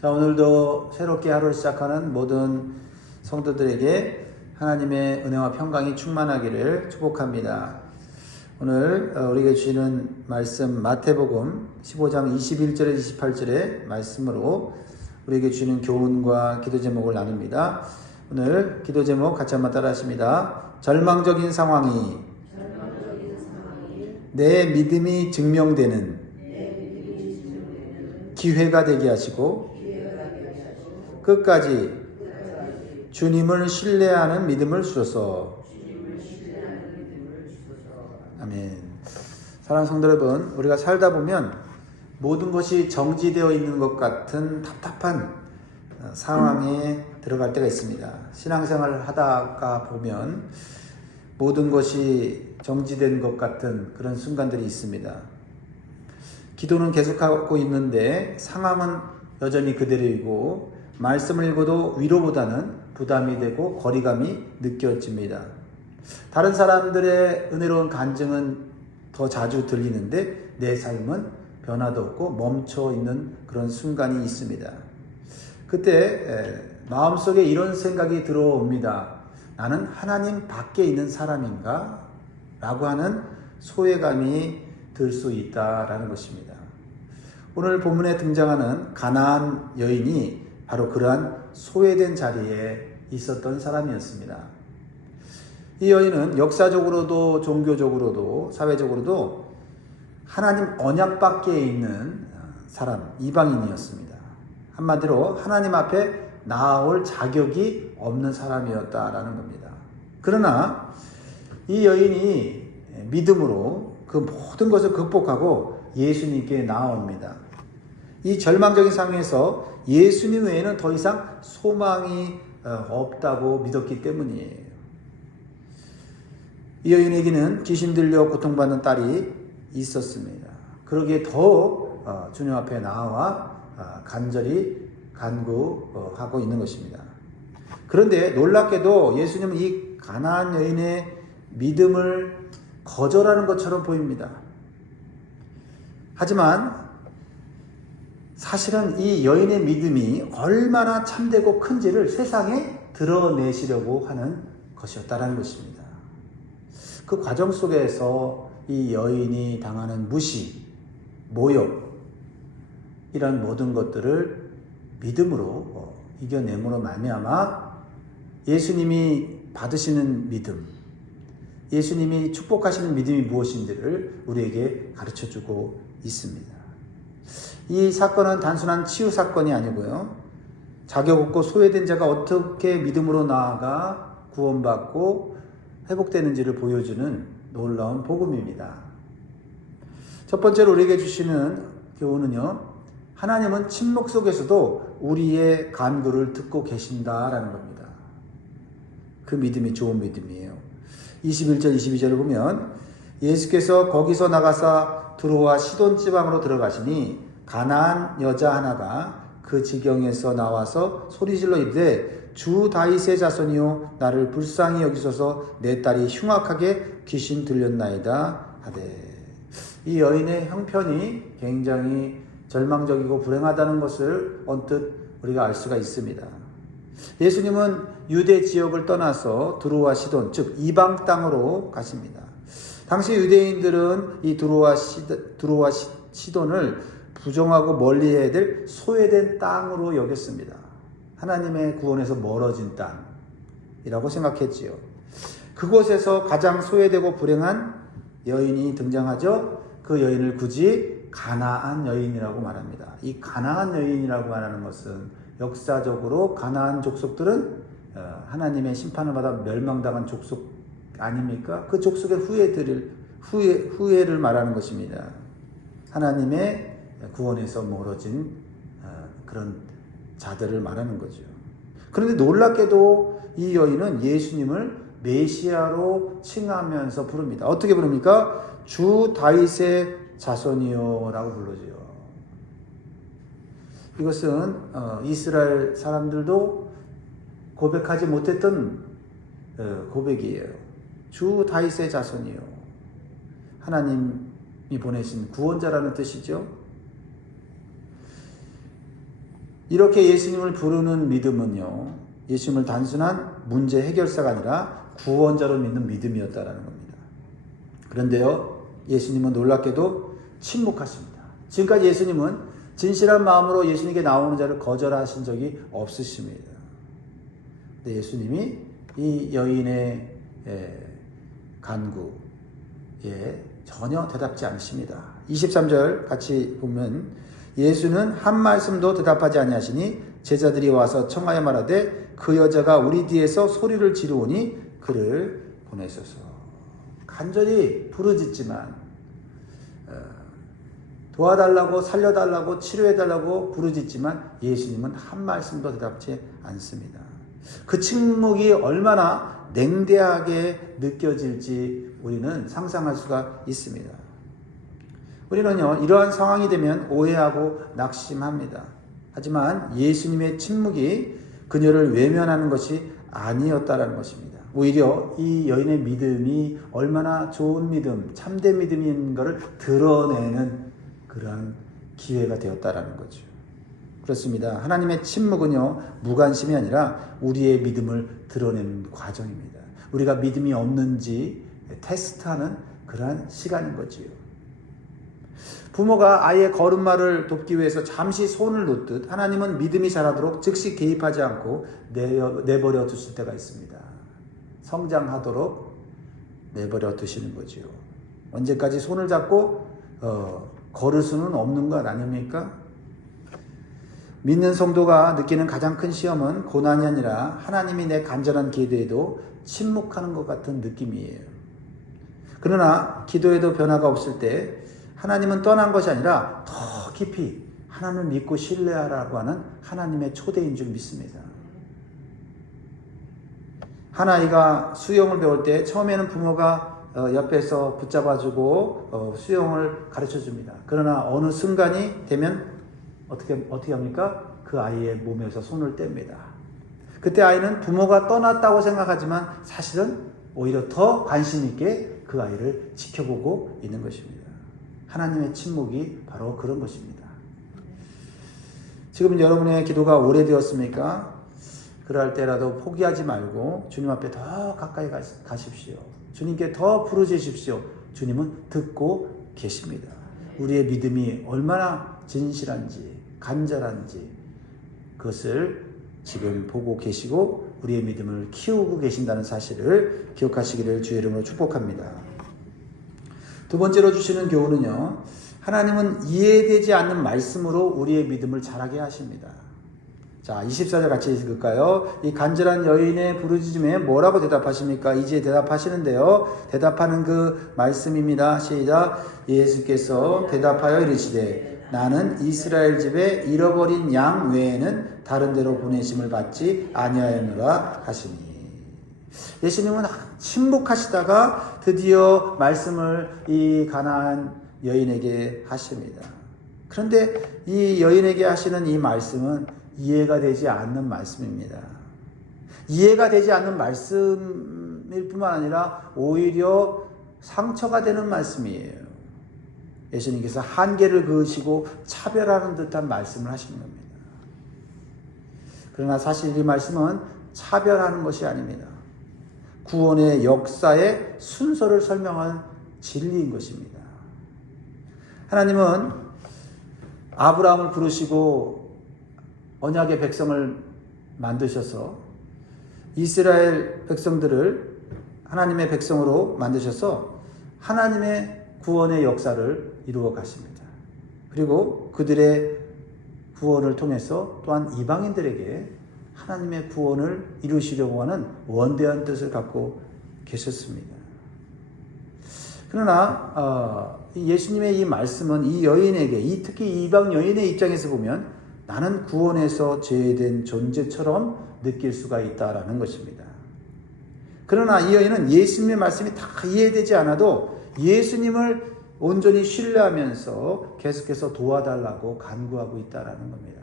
자, 오늘도 새롭게 하루를 시작하는 모든 성도들에게 하나님의 은혜와 평강이 충만하기를 축복합니다. 오늘 우리에게 주시는 말씀 마태복음 15장 21절에 28절의 말씀으로 우리에게 주시는 교훈과 기도 제목을 나눕니다. 오늘 기도 제목 같이 한번 따라 하십니다. 절망적인 상황이 내 믿음이 증명되는 기회가 되게 하시고 끝까지 주님을 신뢰하는 믿음을 주소서. 아멘. 사랑하는 성도 여러분, 우리가 살다 보면 모든 것이 정지되어 있는 것 같은 답답한 상황에 들어갈 때가 있습니다. 신앙생활을 하다가 보면 모든 것이 정지된 것 같은 그런 순간들이 있습니다. 기도는 계속하고 있는데 상황은 여전히 그대로이고 말씀을 읽어도 위로보다는 부담이 되고 거리감이 느껴집니다. 다른 사람들의 은혜로운 간증은 더 자주 들리는데 내 삶은 변화도 없고 멈춰 있는 그런 순간이 있습니다. 그때 마음속에 이런 생각이 들어옵니다. 나는 하나님 밖에 있는 사람인가? 라고 하는 소외감이 들 수 있다라는 것입니다. 오늘 본문에 등장하는 가나안 여인이 바로 그러한 소외된 자리에 있었던 사람이었습니다. 이 여인은 역사적으로도 종교적으로도 사회적으로도 하나님 언약 밖에 있는 사람, 이방인이었습니다. 한마디로 하나님 앞에 나아올 자격이 없는 사람이었다라는 겁니다. 그러나 이 여인이 믿음으로 그 모든 것을 극복하고 예수님께 나아옵니다. 이 절망적인 상황에서 예수님 외에는 더 이상 소망이 없다고 믿었기 때문이에요. 이 여인에게는 귀신 들려 고통받는 딸이 있었습니다. 그러기에 더욱 주님 앞에 나와 간절히 간구하고 있는 것입니다. 그런데 놀랍게도 예수님은 이 가나안 여인의 믿음을 거절하는 것처럼 보입니다. 하지만 사실은 이 여인의 믿음이 얼마나 참되고 큰지를 세상에 드러내시려고 하는 것이었다는 것입니다. 그 과정 속에서 이 여인이 당하는 무시, 모욕, 이런 모든 것들을 믿음으로 이겨냄으로 말미암아 예수님이 받으시는 믿음, 예수님이 축복하시는 믿음이 무엇인지를 우리에게 가르쳐주고 있습니다. 이 사건은 단순한 치유 사건이 아니고요. 자격 없고 소외된 자가 어떻게 믿음으로 나아가 구원받고 회복되는지를 보여주는 놀라운 복음입니다. 첫 번째로 우리에게 주시는 교훈은요. 하나님은 침묵 속에서도 우리의 간구를 듣고 계신다라는 겁니다. 그 믿음이 좋은 믿음이에요. 21절, 22절을 보면 예수께서 거기서 나가사 두로와 시돈 지방으로 들어가시니 가나안 여자 하나가 그 지경에서 나와서 소리질러 이르되 주 다윗의 자손이요 나를 불쌍히 여기소서 내 딸이 흉악하게 귀신 들렸나이다 하되. 이 여인의 형편이 굉장히 절망적이고 불행하다는 것을 언뜻 우리가 알 수가 있습니다. 예수님은 유대 지역을 떠나서 두로와 시돈, 즉 이방 땅으로 가십니다. 당시 유대인들은 이 두로와 시돈을 부정하고 멀리해야 될 소외된 땅으로 여겼습니다. 하나님의 구원에서 멀어진 땅이라고 생각했지요. 그곳에서 가장 소외되고 불행한 여인이 등장하죠. 그 여인을 굳이 가나안 여인이라고 말합니다. 이 가나안 여인이라고 말하는 것은 역사적으로 가나안 족속들은 하나님의 심판을 받아 멸망당한 족속 아닙니까? 그 족속의 후예를 말하는 것입니다. 하나님의 구원에서 멀어진 그런 자들을 말하는 거죠. 그런데 놀랍게도 이 여인은 예수님을 메시아로 칭하면서 부릅니다. 어떻게 부릅니까? 주 다윗의 자손이요 라고 부르죠. 이것은 이스라엘 사람들도 고백하지 못했던 고백이에요. 주 다윗의 자손이요. 하나님이 보내신 구원자라는 뜻이죠. 이렇게 예수님을 부르는 믿음은요, 예수님을 단순한 문제 해결사가 아니라 구원자로 믿는 믿음이었다라는 겁니다. 그런데요, 예수님은 놀랍게도 침묵하십니다. 지금까지 예수님은 진실한 마음으로 예수님께 나오는 자를 거절하신 적이 없으십니다. 근데 예수님이 이 여인의 간구에 전혀 대답지 않으십니다. 23절 같이 보면 예수는 한 말씀도 대답하지 아니하시니 제자들이 와서 청하여 말하되 그 여자가 우리 뒤에서 소리를 지르오니 그를 보내소서. 간절히 부르짖지만 도와달라고 살려달라고 치료해달라고 부르짖지만 예수님은 한 말씀도 대답지 않습니다. 그 침묵이 얼마나 냉대하게 느껴질지 우리는 상상할 수가 있습니다. 우리는요, 이러한 상황이 되면 오해하고 낙심합니다. 하지만 예수님의 침묵이 그녀를 외면하는 것이 아니었다라는 것입니다. 오히려 이 여인의 믿음이 얼마나 좋은 믿음, 참된 믿음인 것을 드러내는 그러한 기회가 되었다라는 거죠. 그렇습니다. 하나님의 침묵은요, 무관심이 아니라 우리의 믿음을 드러내는 과정입니다. 우리가 믿음이 없는지 테스트하는 그러한 시간인 거지요. 부모가 아이의 걸음마를 돕기 위해서 잠시 손을 놓듯 하나님은 믿음이 자라도록 즉시 개입하지 않고 내버려 두실 때가 있습니다. 성장하도록 내버려 두시는 거지요. 언제까지 손을 잡고 걸을 수는 없는 것 아닙니까? 믿는 성도가 느끼는 가장 큰 시험은 고난이 아니라 하나님이 내 간절한 기도에도 침묵하는 것 같은 느낌이에요. 그러나 기도에도 변화가 없을 때 하나님은 떠난 것이 아니라 더 깊이 하나님을 믿고 신뢰하라고 하는 하나님의 초대인 줄 믿습니다. 한 아이가 수영을 배울 때 처음에는 부모가 옆에서 붙잡아주고 수영을 가르쳐줍니다. 그러나 어느 순간이 되면 어떻게 합니까? 그 아이의 몸에서 손을 뗍니다. 그때 아이는 부모가 떠났다고 생각하지만 사실은 오히려 더 관심 있게 그 아이를 지켜보고 있는 것입니다. 하나님의 침묵이 바로 그런 것입니다. 지금 여러분의 기도가 오래되었습니까? 그럴 때라도 포기하지 말고 주님 앞에 더 가까이 가십시오. 주님께 더 부르짖으십시오. 주님은 듣고 계십니다. 우리의 믿음이 얼마나 진실한지 간절한지 그것을 지금 보고 계시고 우리의 믿음을 키우고 계신다는 사실을 기억하시기를 주의 이름으로 축복합니다. 두 번째로 주시는 교훈은요, 하나님은 이해되지 않는 말씀으로 우리의 믿음을 자라게 하십니다. 자, 24절 같이 읽을까요? 이 간절한 여인의 부르짖음에 뭐라고 대답하십니까? 이제 대답하시는데요. 대답하는 그 말씀입니다. 시작. 예수께서 대답하여 이르시되 나는 이스라엘 집에 잃어버린 양 외에는 다른 데로 보내심을 받지 아니하였노라 하시니. 예수님은 침묵하시다가 드디어 말씀을 이 가나안 여인에게 하십니다. 그런데 이 여인에게 하시는 이 말씀은 이해가 되지 않는 말씀입니다. 이해가 되지 않는 말씀일 뿐만 아니라 오히려 상처가 되는 말씀이에요. 예수님께서 한계를 그으시고 차별하는 듯한 말씀을 하시는 겁니다. 그러나 사실 이 말씀은 차별하는 것이 아닙니다. 구원의 역사의 순서를 설명한 진리인 것입니다. 하나님은 아브라함을 부르시고 언약의 백성을 만드셔서 이스라엘 백성들을 하나님의 백성으로 만드셔서 하나님의 구원의 역사를 이루어 가십니다. 그리고 그들의 구원을 통해서 또한 이방인들에게 하나님의 구원을 이루시려고 하는 원대한 뜻을 갖고 계셨습니다. 그러나 예수님의 이 말씀은 이 여인에게, 특히 이방 여인의 입장에서 보면 나는 구원에서 제외된 존재처럼 느낄 수가 있다라는 것입니다. 그러나 이 여인은 예수님의 말씀이 다 이해되지 않아도 예수님을 온전히 신뢰하면서 계속해서 도와달라고 간구하고 있다라는 겁니다.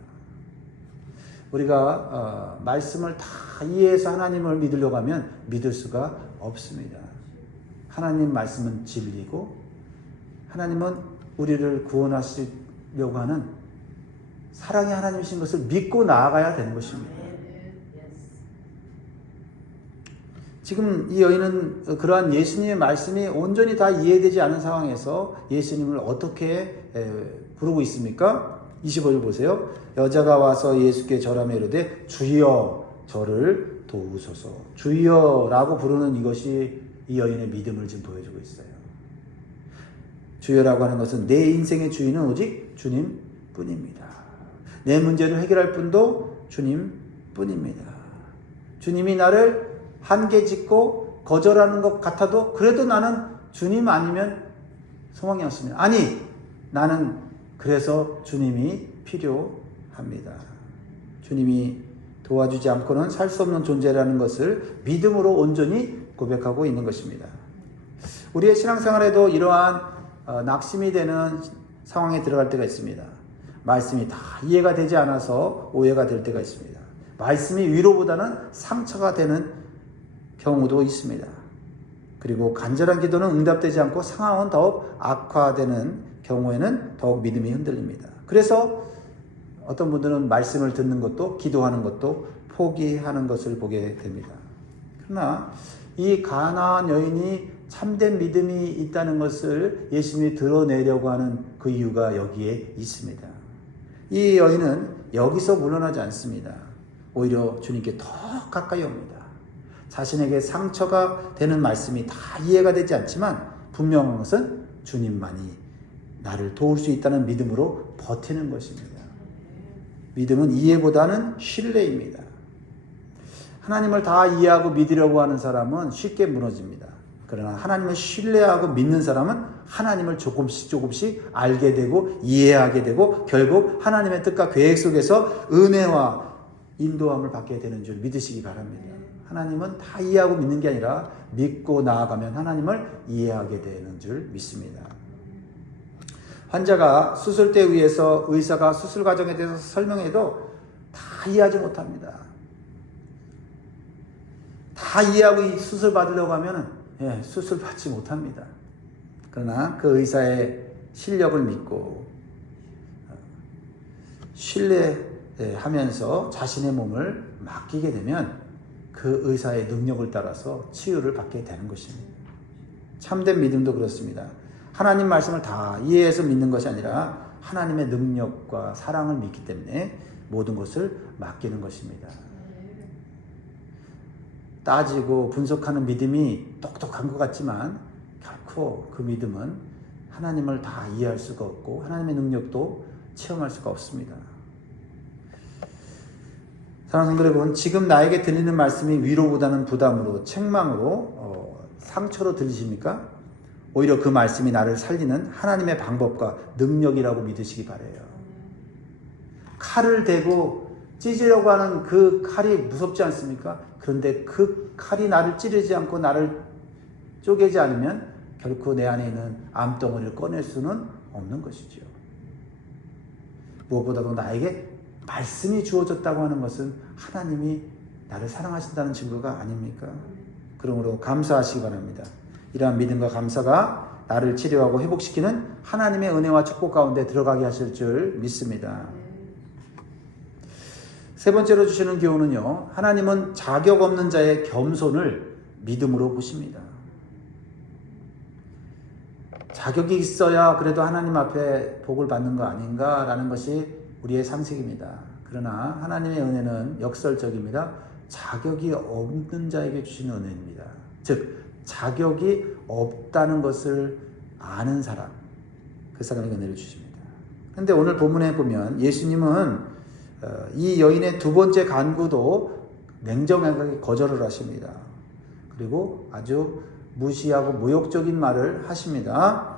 우리가 말씀을 다 이해해서 하나님을 믿으려고 하면 믿을 수가 없습니다. 하나님 말씀은 진리고 하나님은 우리를 구원하시려고 하는 사랑이 하나님이신 것을 믿고 나아가야 되는 것입니다. 지금 이 여인은 그러한 예수님의 말씀이 온전히 다 이해되지 않은 상황에서 예수님을 어떻게 부르고 있습니까? 25절 보세요. 여자가 와서 예수께 절하며 이르되 주여 저를 도우소서. 주여라고 부르는 이것이 이 여인의 믿음을 지금 보여주고 있어요. 주여라고 하는 것은 내 인생의 주인은 오직 주님뿐입니다. 내 문제를 해결할 분도 주님뿐입니다. 주님이 나를 한계 짓고 거절하는 것 같아도 그래도 나는 주님 아니면 소망이 없습니다. 아니, 나는 그래서 주님이 필요합니다. 주님이 도와주지 않고는 살 수 없는 존재라는 것을 믿음으로 온전히 고백하고 있는 것입니다. 우리의 신앙생활에도 이러한 낙심이 되는 상황에 들어갈 때가 있습니다. 말씀이 다 이해가 되지 않아서 오해가 될 때가 있습니다. 말씀이 위로보다는 상처가 되는 경우도 있습니다. 그리고 간절한 기도는 응답되지 않고 상황은 더욱 악화되는 경우에는 더욱 믿음이 흔들립니다. 그래서 어떤 분들은 말씀을 듣는 것도 기도하는 것도 포기하는 것을 보게 됩니다. 그러나 이 가나안 여인이 참된 믿음이 있다는 것을 예수님이 드러내려고 하는 그 이유가 여기에 있습니다. 이 여인은 여기서 물러나지 않습니다. 오히려 주님께 더 가까이 옵니다. 자신에게 상처가 되는 말씀이 다 이해가 되지 않지만 분명한 것은 주님만이 나를 도울 수 있다는 믿음으로 버티는 것입니다. 믿음은 이해보다는 신뢰입니다. 하나님을 다 이해하고 믿으려고 하는 사람은 쉽게 무너집니다. 그러나 하나님을 신뢰하고 믿는 사람은 하나님을 조금씩 알게 되고 이해하게 되고 결국 하나님의 뜻과 계획 속에서 은혜와 인도함을 받게 되는 줄 믿으시기 바랍니다. 하나님은 다 이해하고 믿는 게 아니라 믿고 나아가면 하나님을 이해하게 되는 줄 믿습니다. 환자가 수술대 위에서 의사가 수술 과정에 대해서 설명해도 다 이해하지 못합니다. 다 이해하고 이 수술 받으려고 하면 수술 받지 못합니다. 그러나 그 의사의 실력을 믿고 신뢰하면서 자신의 몸을 맡기게 되면 그 의사의 능력을 따라서 치유를 받게 되는 것입니다. 참된 믿음도 그렇습니다. 하나님 말씀을 다 이해해서 믿는 것이 아니라 하나님의 능력과 사랑을 믿기 때문에 모든 것을 맡기는 것입니다. 따지고 분석하는 믿음이 똑똑한 것 같지만 결코 그 믿음은 하나님을 다 이해할 수가 없고 하나님의 능력도 체험할 수가 없습니다. 사랑하는 성도 여러분, 지금 나에게 들리는 말씀이 위로보다는 부담으로, 책망으로, 상처로 들리십니까? 오히려 그 말씀이 나를 살리는 하나님의 방법과 능력이라고 믿으시기 바라요. 칼을 대고 찢으려고 하는 그 칼이 무섭지 않습니까? 그런데 그 칼이 나를 찌르지 않고 나를 쪼개지 않으면 결코 내 안에 있는 암덩어리를 꺼낼 수는 없는 것이죠. 무엇보다도 나에게 말씀이 주어졌다고 하는 것은 하나님이 나를 사랑하신다는 증거가 아닙니까? 그러므로 감사하시기 바랍니다. 이러한 믿음과 감사가 나를 치료하고 회복시키는 하나님의 은혜와 축복 가운데 들어가게 하실 줄 믿습니다. 세 번째로 주시는 교훈은요, 하나님은 자격 없는 자의 겸손을 믿음으로 보십니다. 자격이 있어야 그래도 하나님 앞에 복을 받는 거 아닌가라는 것이 우리의 상식입니다. 그러나 하나님의 은혜는 역설적입니다. 자격이 없는 자에게 주시는 은혜입니다. 즉 자격이 없다는 것을 아는 사람, 그 사람에게 은혜를 주십니다. 그런데 오늘 본문에 보면 예수님은 이 여인의 두 번째 간구도 냉정하게 거절을 하십니다. 그리고 아주 무시하고 모욕적인 말을 하십니다.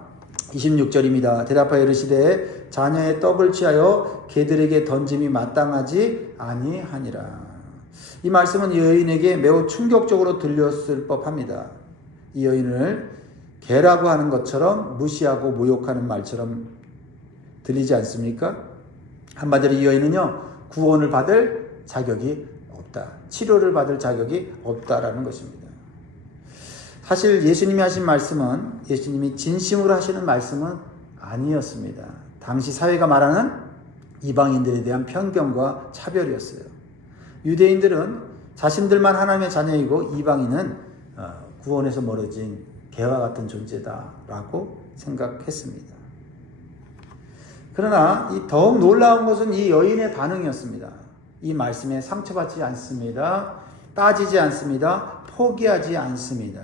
26절입니다. 대답하여 이르시되 자녀의 떡을 취하여 개들에게 던짐이 마땅하지 아니하니라. 이 말씀은 이 여인에게 매우 충격적으로 들렸을 법합니다. 이 여인을 개라고 하는 것처럼 무시하고 모욕하는 말처럼 들리지 않습니까? 한마디로 이 여인은요, 구원을 받을 자격이 없다, 치료를 받을 자격이 없다라는 것입니다. 사실 예수님이 하신 말씀은, 예수님이 진심으로 하시는 말씀은 아니었습니다. 당시 사회가 말하는 이방인들에 대한 편견과 차별이었어요. 유대인들은 자신들만 하나님의 자녀이고 이방인은 구원에서 멀어진 개와 같은 존재다라고 생각했습니다. 그러나 더욱 놀라운 것은 이 여인의 반응이었습니다. 이 말씀에 상처받지 않습니다. 따지지 않습니다. 포기하지 않습니다.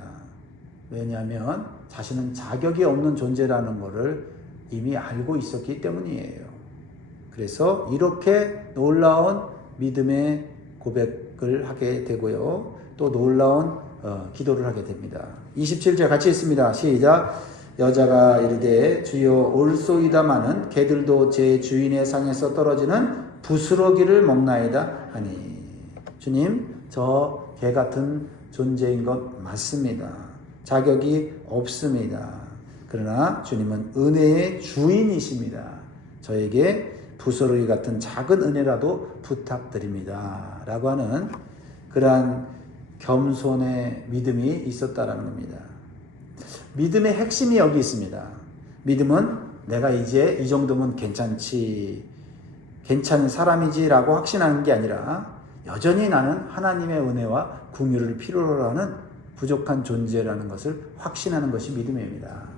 왜냐하면 자신은 자격이 없는 존재라는 것을 이미 알고 있었기 때문이에요. 그래서 이렇게 놀라운 믿음의 고백을 하게 되고요. 또 놀라운 기도를 하게 됩니다. 27절 같이 읽습니다. 시작. 여자가 이르되 주여 올소이다마는 개들도 제 주인의 상에서 떨어지는 부스러기를 먹나이다 하니. 주님, 저 개 같은 존재인 것 맞습니다. 자격이 없습니다. 그러나 주님은 은혜의 주인이십니다. 저에게 부스러기 같은 작은 은혜라도 부탁드립니다. 라고 하는 그러한 겸손의 믿음이 있었다라는 겁니다. 믿음의 핵심이 여기 있습니다. 믿음은 내가 이제 이 정도면 괜찮은 사람이지라고 확신하는 게 아니라 여전히 나는 하나님의 은혜와 긍휼을 필요로 하는 부족한 존재라는 것을 확신하는 것이 믿음입니다.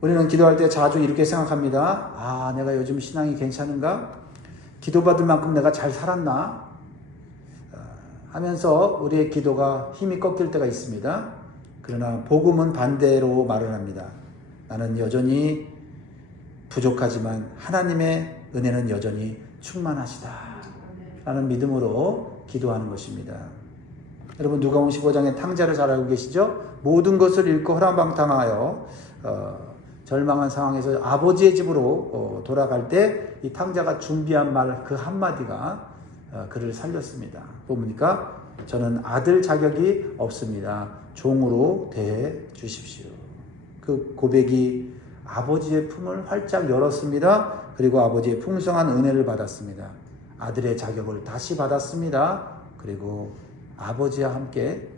우리는 기도할 때 자주 이렇게 생각합니다. 내가 요즘 신앙이 괜찮은가? 기도받을 만큼 내가 잘 살았나? 하면서 우리의 기도가 힘이 꺾일 때가 있습니다. 그러나 복음은 반대로 말을 합니다. 나는 여전히 부족하지만 하나님의 은혜는 여전히 충만하시다 라는 믿음으로 기도하는 것입니다. 여러분 누가복음 15장의 탕자를 잘 알고 계시죠? 모든 것을 잃고 허랑방탕하여 절망한 상황에서 아버지의 집으로 돌아갈 때 이 탕자가 준비한 말 그 한마디가 그를 살렸습니다. 보니까 저는 아들 자격이 없습니다. 종으로 대해 주십시오. 그 고백이 아버지의 품을 활짝 열었습니다. 그리고 아버지의 풍성한 은혜를 받았습니다. 아들의 자격을 다시 받았습니다. 그리고 아버지와 함께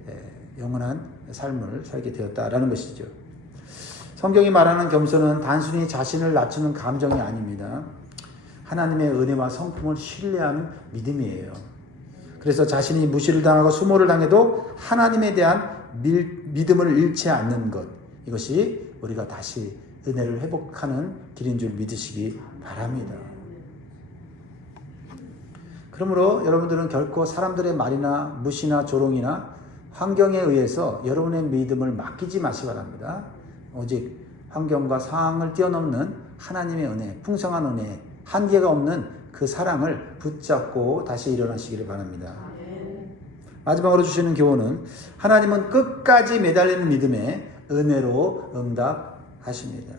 영원한 삶을 살게 되었다라는 것이죠. 성경이 말하는 겸손은 단순히 자신을 낮추는 감정이 아닙니다. 하나님의 은혜와 성품을 신뢰하는 믿음이에요. 그래서 자신이 무시를 당하고 수모를 당해도 하나님에 대한 믿음을 잃지 않는 것, 이것이 우리가 다시 은혜를 회복하는 길인 줄 믿으시기 바랍니다. 그러므로 여러분들은 결코 사람들의 말이나 무시나 조롱이나 환경에 의해서 여러분의 믿음을 맡기지 마시기 바랍니다. 오직 환경과 상황을 뛰어넘는 하나님의 은혜, 풍성한 은혜, 한계가 없는 그 사랑을 붙잡고 다시 일어나시기를 바랍니다. 마지막으로 주시는 교훈은 하나님은 끝까지 매달리는 믿음에 은혜로 응답하십니다.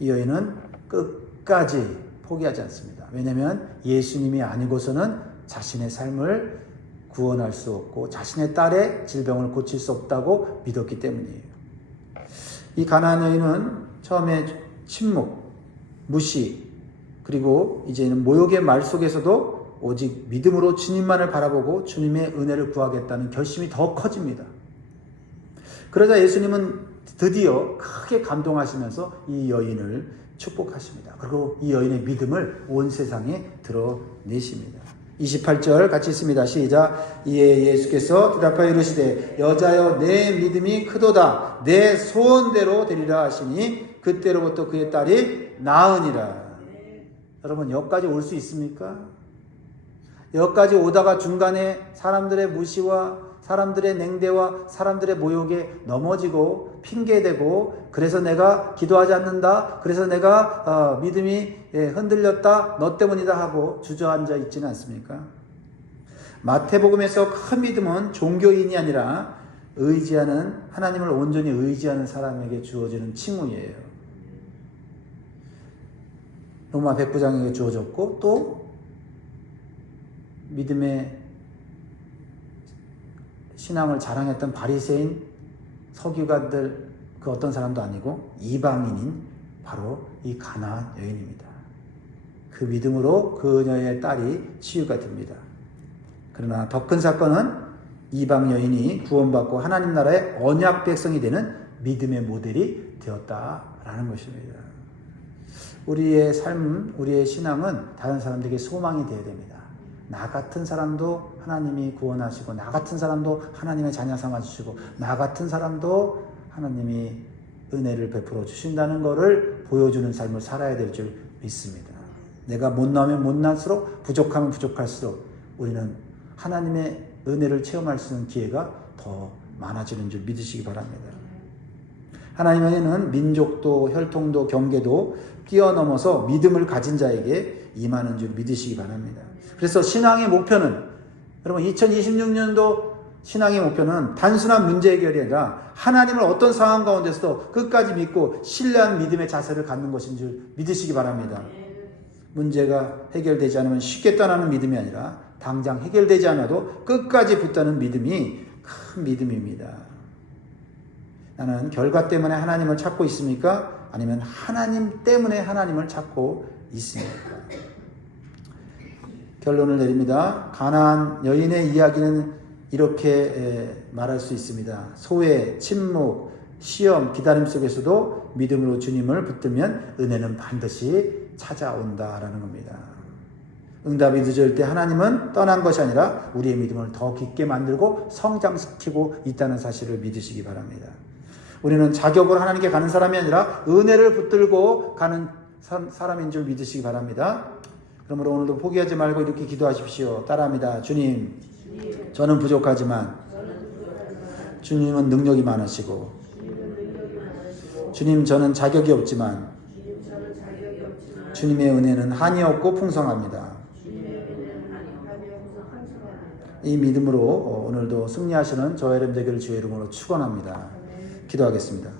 이 여인은 끝까지 포기하지 않습니다. 왜냐하면 예수님이 아니고서는 자신의 삶을 구원할 수 없고 자신의 딸의 질병을 고칠 수 없다고 믿었기 때문이에요. 이 가나안 여인은 처음에 침묵, 무시, 그리고 이제는 모욕의 말 속에서도 오직 믿음으로 주님만을 바라보고 주님의 은혜를 구하겠다는 결심이 더 커집니다. 그러자 예수님은 드디어 크게 감동하시면서 이 여인을 축복하십니다. 그리고 이 여인의 믿음을 온 세상에 드러내십니다. 28절 같이 읽습니다. 시작. 이에 예수께서 대답하여 이르시되 여자여 내 믿음이 크도다. 내 소원대로 되리라 하시니 그때로부터 그의 딸이 나으니라. 여러분 여기까지 올 수 있습니까? 여기까지 오다가 중간에 사람들의 무시와 사람들의 냉대와 사람들의 모욕에 넘어지고 핑계대고 그래서 내가 기도하지 않는다. 그래서 내가 믿음이 흔들렸다. 너 때문이다 하고 주저앉아 있지는 않습니까? 마태복음에서 큰 믿음은 종교인이 아니라 의지하는 하나님을 온전히 의지하는 사람에게 주어지는 칭호예요. 로마 109장에게 주어졌고 또 믿음의 신앙을 자랑했던 바리새인 서기관들 그 어떤 사람도 아니고 이방인인 바로 이 가나안 여인입니다. 그 믿음으로 그녀의 딸이 치유가 됩니다. 그러나 더 큰 사건은 이방 여인이 구원받고 하나님 나라의 언약 백성이 되는 믿음의 모델이 되었다라는 것입니다. 우리의 삶, 우리의 신앙은 다른 사람들에게 소망이 되어야 됩니다. 나 같은 사람도 하나님이 구원하시고, 나 같은 사람도 하나님의 자녀 삼아주시고, 나 같은 사람도 하나님이 은혜를 베풀어 주신다는 것을 보여주는 삶을 살아야 될 줄 믿습니다. 내가 못나면 못날수록, 부족하면 부족할수록 우리는 하나님의 은혜를 체험할 수 있는 기회가 더 많아지는 줄 믿으시기 바랍니다. 하나님은 민족도 혈통도 경계도 뛰어넘어서 믿음을 가진 자에게 임하는 줄 믿으시기 바랍니다. 그래서 신앙의 목표는, 여러분 2026년도 신앙의 목표는 단순한 문제 해결이 아니라 하나님을 어떤 상황 가운데서도 끝까지 믿고 신뢰한 믿음의 자세를 갖는 것인 줄 믿으시기 바랍니다. 문제가 해결되지 않으면 쉽게 떠나는 믿음이 아니라 당장 해결되지 않아도 끝까지 붙드는 믿음이 큰 믿음입니다. 나는 결과 때문에 하나님을 찾고 있습니까? 아니면 하나님 때문에 하나님을 찾고 있습니까? 결론을 내립니다. 가나안 여인의 이야기는 이렇게 말할 수 있습니다. 소외, 침묵, 시험, 기다림 속에서도 믿음으로 주님을 붙들면 은혜는 반드시 찾아온다라는 겁니다. 응답이 늦을 때 하나님은 떠난 것이 아니라 우리의 믿음을 더 깊게 만들고 성장시키고 있다는 사실을 믿으시기 바랍니다. 우리는 자격으로 하나님께 가는 사람이 아니라 은혜를 붙들고 가는 사람인 줄 믿으시기 바랍니다. 그러므로 오늘도 포기하지 말고 이렇게 기도하십시오. 따라합니다. 주님, 저는 부족하지만 주님은 능력이 많으시고, 주님, 저는 자격이 없지만 주님의 은혜는 한이 없고 풍성합니다. 이 믿음으로 오늘도 승리하시는 저와 여러분 되기를 주의 이름으로 축원합니다. 기도하겠습니다.